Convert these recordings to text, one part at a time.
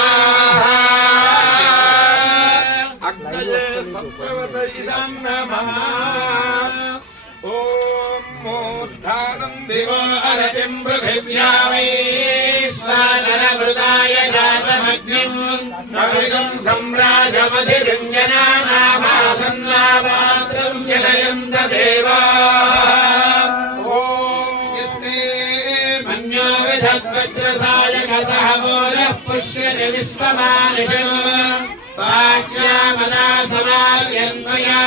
स्वाहा अग्नये सत्वत इदं नमः ॐ मूर्धानं दिवो अरतिं पृथिव्यामेश्वरनरवृताय जातमग्निं सविगं सम्राजमधिरुञ्जनानामासन्नामात्रं जनयन्त देवाः ॐ यस्मे मन्यो विधद्वज्रसायकसह मूलः पुष्यति विश्वमानिषम् साक्ष्यामदा समार्यन्वया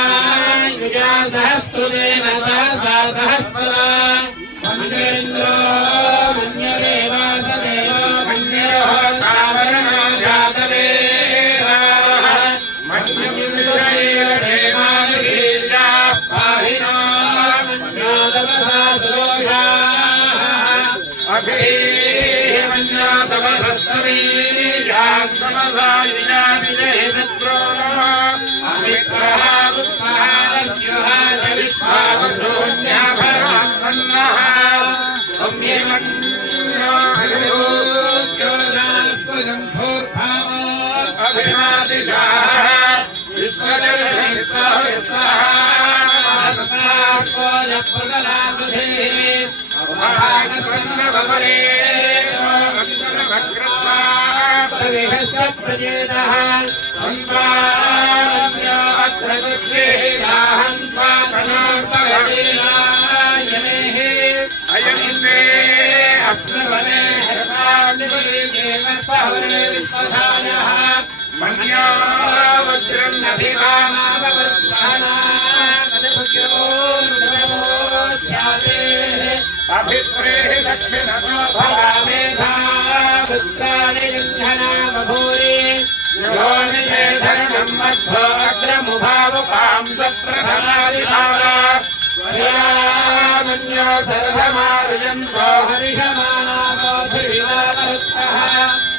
युजा सहस्रुतेन सहसा सहस्रा मन्येन्द्रो मन्यदेवासदेवो मन्यरोः कामरणो जातवेदाः मन्यमिन्द्रैव देवानुशीर्याः पाहिनो मन्योतमसा सुरोषाः अभिः मन्योतमसस्तवीर्याः तमसा युजामिलेशत्रो अमित्रः पुत्रः विश्वावशून्यभरान्नः अभिमादिशाः प्रजेदः अयन्ते अस्मवने विश्वधायः मन्या वज्रं अभिप्रेः दक्षिणतो भवामेधा पुत्राणि युद्धनामभूरि योनिधरणं मध्वो अग्रमुभावुपां सप्रथमादिभावा मन्यो सर्वमारुजन्तो हरिषमाणाकोऽधिविवादरुत्तः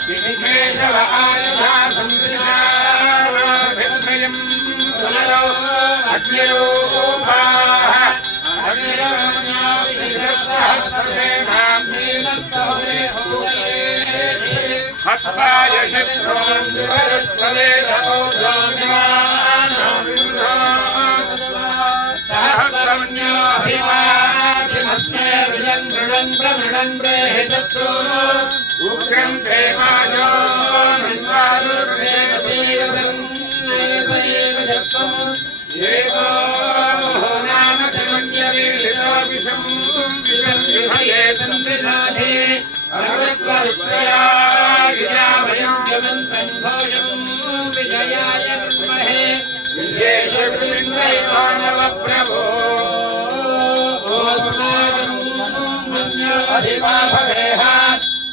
विनिमेषव आयुधा संदृशाभित्रयम् पुनरो अग्निरूपाः हत्वाय शत्रून् विवरस्थले सहस्रमन्योऽभिवादिमस्मे रुजन् मृडन् प्रमृडन् प्रेहि शत्रून् उग्रं देवायो मन्वारुर्वेदीवसन्नेसैवजत्वम् नाम समन्यवीलितो विषं विषये सन्दिधाधे अरुत्वरुत्वया युजामयं जगन्तं घोषं विजयाय विद्महे विशेषवृन्द्रयो नवप्रभो मन्योऽधिपा भवेह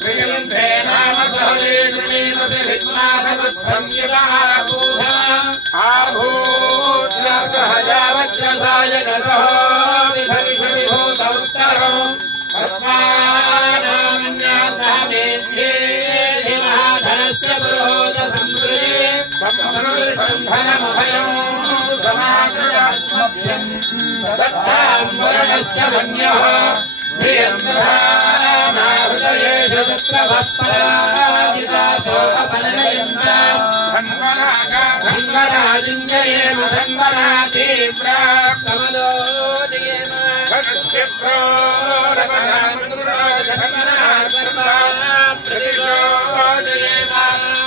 प्रियन्ते नाम सहजे गृणीमसि विद्माभवत्संयुताभूः आभूत्यासहजावज्रसाय गसो विभविषविभूत उत्तरम् तस्मान्नामन्यासः मेध्ये महाधनस्य पुरोध संसृजे संधनमभयम् समाकृतात्मभ्यम् दत्ताम्बरणस्य मन्यः प्रियन्द्रनाहृदयेषु तत्रभःपराजितासो अपनयन्ता धन्वनाजिञ्जयेम धन्वनातीव्राप्तमदोजयेम धनुष्यप्रो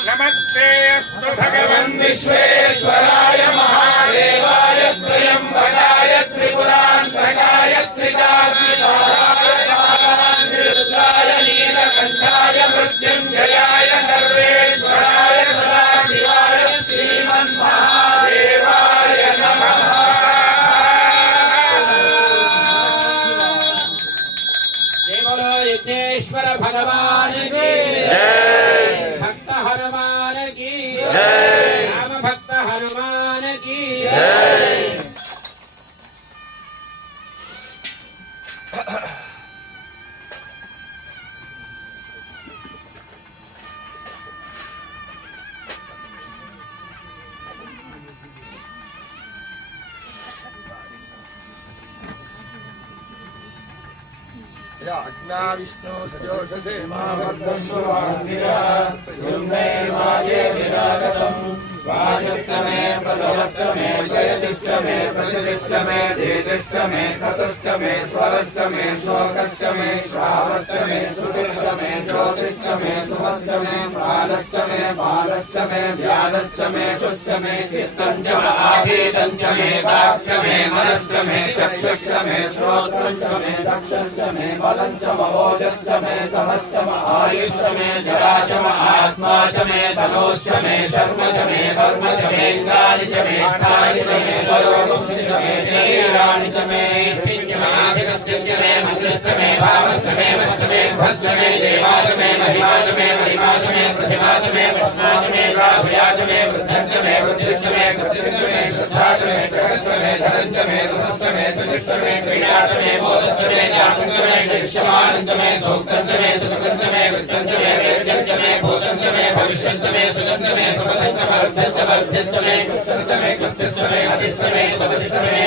नमस्ते अस्तु भगवन् विश्वेश्वराय महादेवाय त्र्यम्बकाय त्रिपुरान्तकाय त्रिकाग्निकाय नीलकण्ठाय मृत्युञ्जयाय सर्वेश्वराय सदाशिवाय श्रीमन्महादेवाय नमः। यज्ञेश्वर भगवान की जय, भक्त हनुमान की जय, राम भक्त हनुमान की जय। अग्ना विष्णु सजोषसे वायुष्टमे प्रसवष्टमे जयतिष्टमे प्रसिद्धिष्टमे धीतिष्टमे ततुष्टमे स्वरष्टमे शोकष्टमे श्रावष्टमे श्रुतिष्टमे ज्योतिष्टमे सुमष्टमे प्राणष्टमे बालष्टमे व्यानष्टमे सुष्टमे चित्तञ्चम आभीतञ्चमे वाक्यमे मनष्टमे चक्षुष्टमे श्रोत्रञ्चमे दक्षष्टमे बलञ्चम ओजष्टमे सहस्रम आयुष्टमे जराचम आत्मा च मे तनोष्टमे शर्म च मे कर्म च मे इन्द्राणि च मे स्थानि च मे वयोमुक्ति च मे शरीराणि च मे आधिपत्यं च मे मन्त्रश्च मे भावश्च मे वश्च मे भश्च मे देवा च मे महिमा च मे महिमा च मे प्रतिमा च मे वस्मा च मे राहुया च मे वृद्धं च मे वृद्धिश्च मे कृतिं च मे श्रद्धा च मे जगच्च मे धनं च मे रसश्च मे तुष्टिश्च मे क्रीडा च मे बोधश्च मे ज्ञानं च मे दृश्यमानं च मे सूक्तं च मे सुखं च मे वृत्तं च मे वेद्यं च मे भूतं च मे भविष्यं च मे सुगं च मे सुपदं च वर्धं च वर्ध्यश्च मे कृतं च मे कृत्यश्च मे अधिश्च मे सुपदिश्च मे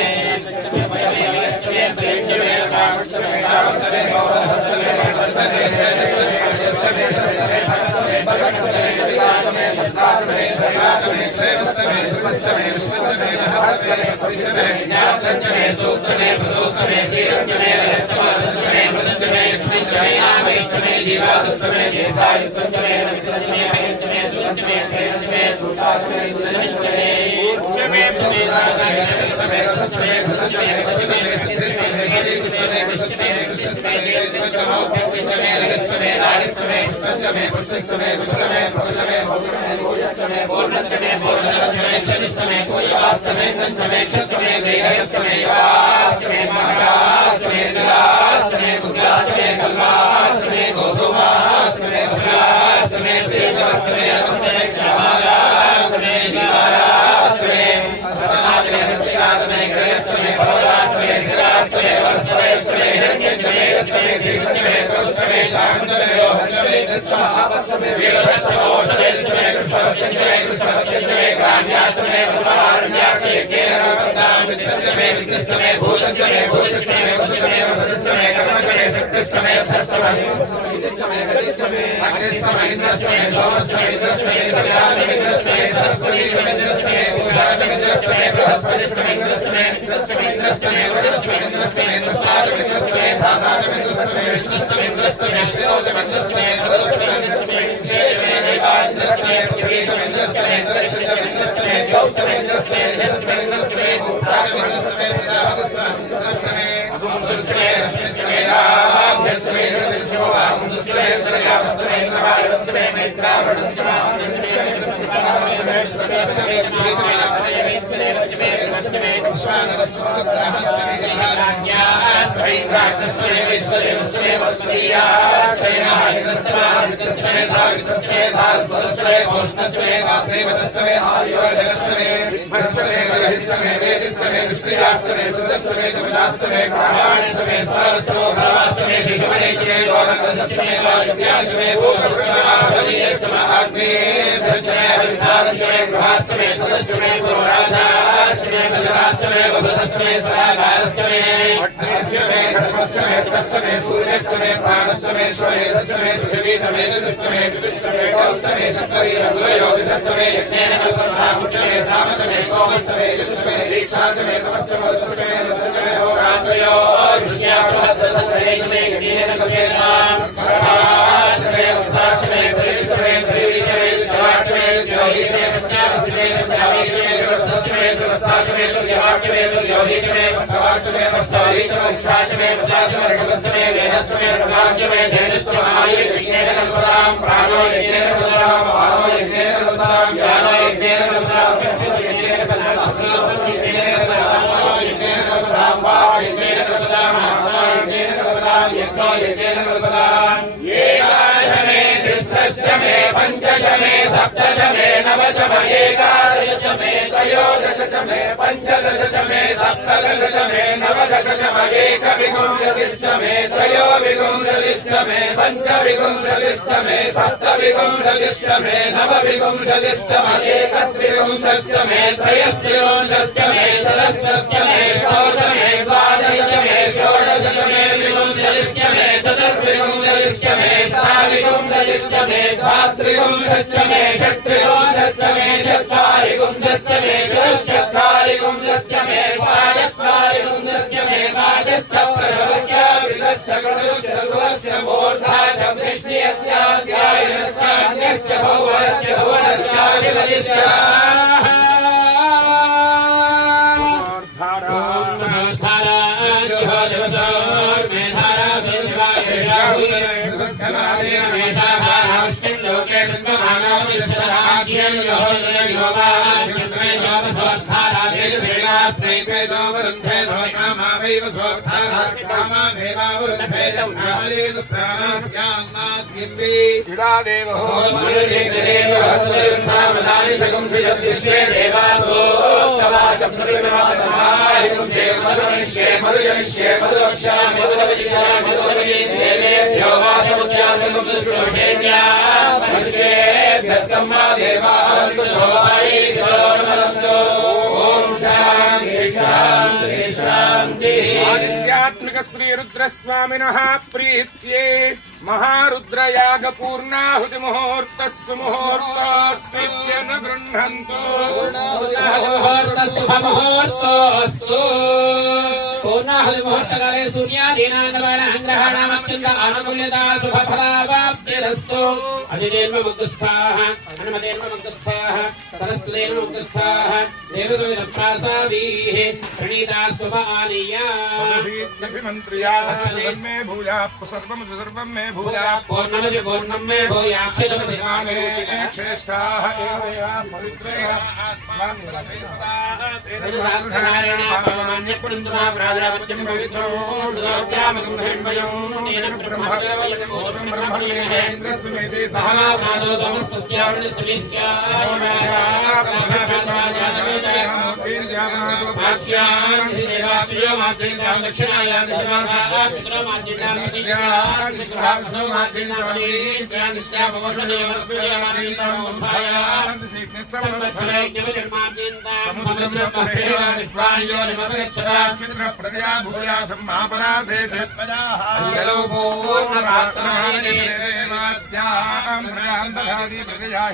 षोडशमे मे धात्रिगुंसश्च मे क्षत्रिगुंसश्च मे चत्वारिगुंसश्च मे चतुश्चत्वारिगुंसश्च मे षट्चत्वारिगुंसश्च मे पादश्च प्रथमश्च विदश्च क्रतुश्च सुरस्य मूर्धा च वृष्ण्यस्याध्यायनस्याद्यश्च भुवनस्य भुवनस्याधिपतिश्च आध्यात्मिक श्री रुद्रस्वामिनः प्रीत्ये महारुद्रयाग पूर्णाहुति मुहूर्तस्सु मुहूर्तस्मित्य न गृह्णन्तु पूर्णाहुति मुहूर्तकाले सूर्यादीनान्दवानाग्रहाणामत्यन्त आनुकूल्यता शुभफलावाप्तिरस्तु अजितेन्वमुक्तस्थाः हनुमतेन्वमुक्तस्थाः सरस्वतेन्वमुक्तस्थाः देवद्रविदप्रासावीः प्रणीता स्वमानीया मे भूयात् सर्वं मे भूयात् पूर्णमसि पूर्णं मे भूयात् श्रेष्ठाः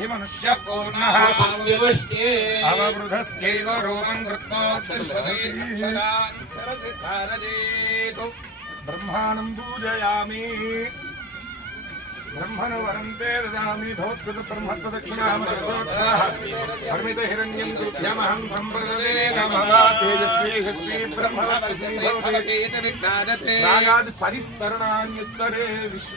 मनुष्य पूर्णः अवबृधश्चैव रोमं ब्रह्माणं पूजयामि ब्रह्मणवरं ते ददामि भोत्कृतब्रह्मत्वदक्षिणामस्तोत्साहर्मित हिरण्यं तुभ्यमहं सम्प्रददे नमः तेजस्वी ह्यस्वी ब्रह्मवत्सि रागाद् परिस्तरणान्युत्तरे विश्व